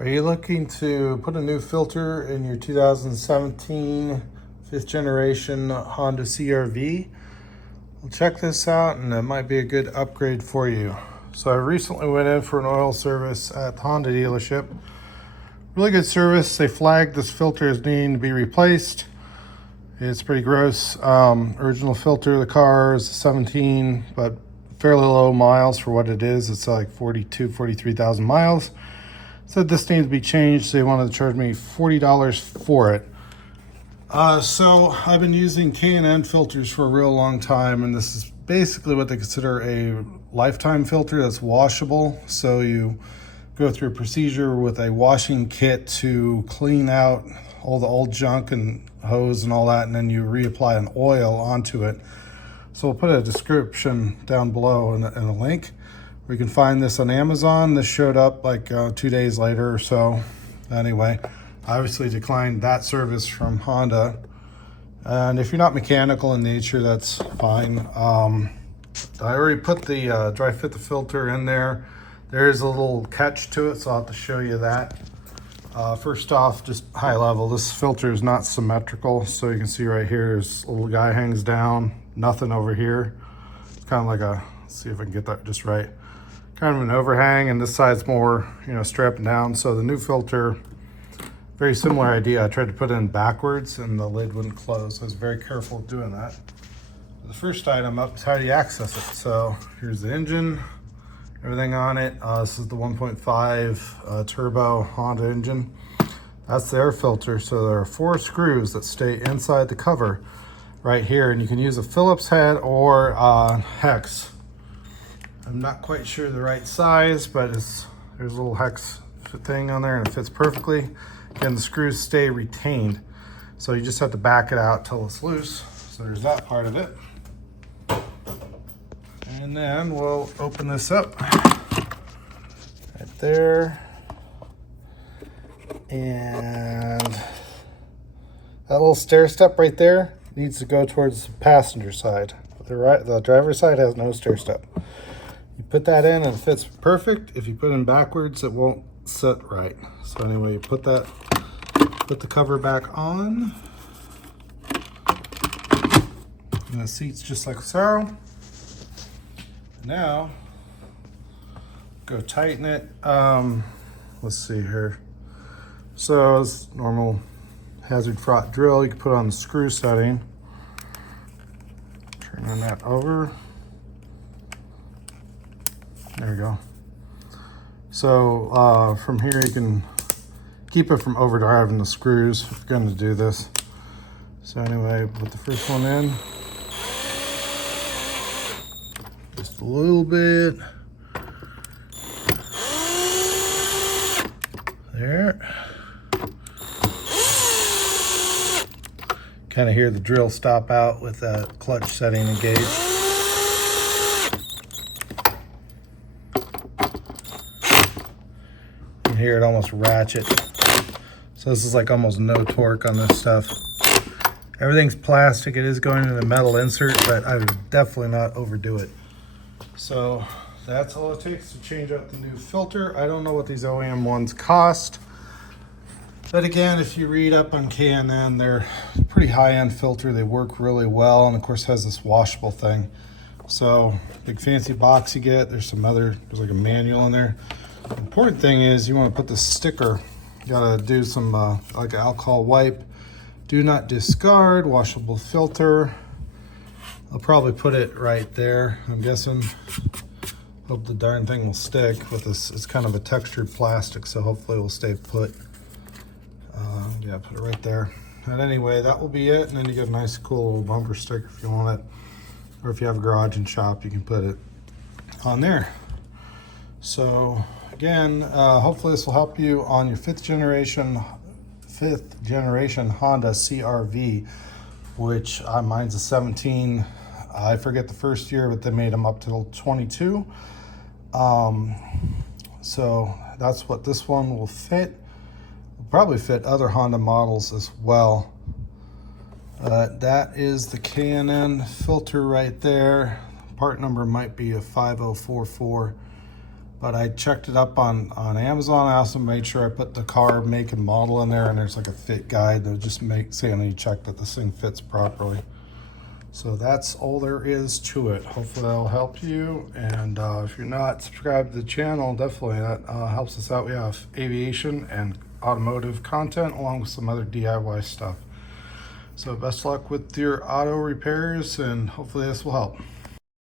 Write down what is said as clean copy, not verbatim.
Are you looking to put a new filter in your 2017 fifth generation Honda CR-V? Well, check this out and it might be a good upgrade for you. So I recently went in for an oil service at the Honda dealership. Really good service. They flagged this filter as needing to be replaced. It's pretty gross. Original filter of the car is 17, but fairly low miles for what it is. It's like 43,000 miles. Said this needs to be changed, so they wanted to charge me $40 for it. So I've been using K&N filters for a real long time, and this is basically what they consider a lifetime filter that's washable. So you go through a procedure with a washing kit to clean out all the old junk and hose and all that, and then you reapply an oil onto it. So we'll put a description down below and a link. We can find this on Amazon. This showed up like 2 days later or so. Anyway, I obviously declined that service from Honda. And if you're not mechanical in nature, that's fine. I already put the dry fit the filter in there. There's a little catch to it, so I'll have to show you that. First off, just high level, this filter is not symmetrical. So you can see right here, this little guy hangs down, nothing over here. It's kind of like a, let's see if I can get that just right. Kind of an overhang, and this side's more, strapping down. So the new filter, very similar idea. I tried to put it in backwards and the lid wouldn't close. I was very careful doing that. The first item up is how do you access it? So here's the engine, everything on it. This is the 1.5 turbo Honda engine. That's the air filter. So there are 4 screws that stay inside the cover right here, and you can use a Phillips head or hex. I'm not quite sure the right size, but there's a little hex thing on there and it fits perfectly. Again, the screws stay retained, so you just have to back it out till it's loose. So there's that part of it. And then we'll open this up right there. And that little stair step right there needs to go towards the passenger side. The driver's side has no stair step. You put that in and it fits perfect. If you put it in backwards, it won't sit right. So anyway, you put the cover back on. And the seat's just like so. Now, go tighten it. Let's see here. So it's normal hazard fraught drill. You can put on the screw setting. Turn on that over. There we go. So from here you can keep it from overdriving the screws if you're going to do this. So anyway, put the first one in. Just a little bit. There. Kind of hear the drill stop out with that clutch setting engaged. Here it almost ratchet. So this is like almost no torque on this stuff. Everything's plastic. It is going in a metal insert, but I would definitely not overdo it. So that's all it takes to change out the new filter. I don't know what these OEM ones cost, but again, if you read up on K&N, they're a pretty high-end filter. They work really well, and of course has this washable thing. So big fancy box you get. There's like a manual in there. The important thing is you want to put the sticker. You gotta do some like an alcohol wipe. Do not discard, washable filter. I'll probably put it right there, I'm guessing. Hope the darn thing will stick with this. It's kind of a textured plastic, so hopefully it will stay put. Yeah, put it right there. And anyway, that will be it. And then you get a nice cool little bumper sticker if you want it. Or if you have a garage and shop, you can put it on there. So again, hopefully this will help you on your fifth generation Honda CR-V, which mine's a 17. I forget the first year, but they made them up till 22. So that's what this one will fit. Will probably fit other Honda models as well. That is the K&N filter right there. Part number might be a 5044. but I checked it up on Amazon. I also made sure I put the car make and model in there, and there's like a fit guide that just saying you check that this thing fits properly. So that's all there is to it. Hopefully that'll help you. And if you're not subscribed to the channel, definitely that helps us out. We have aviation and automotive content along with some other DIY stuff. So best luck with your auto repairs, and hopefully this will help.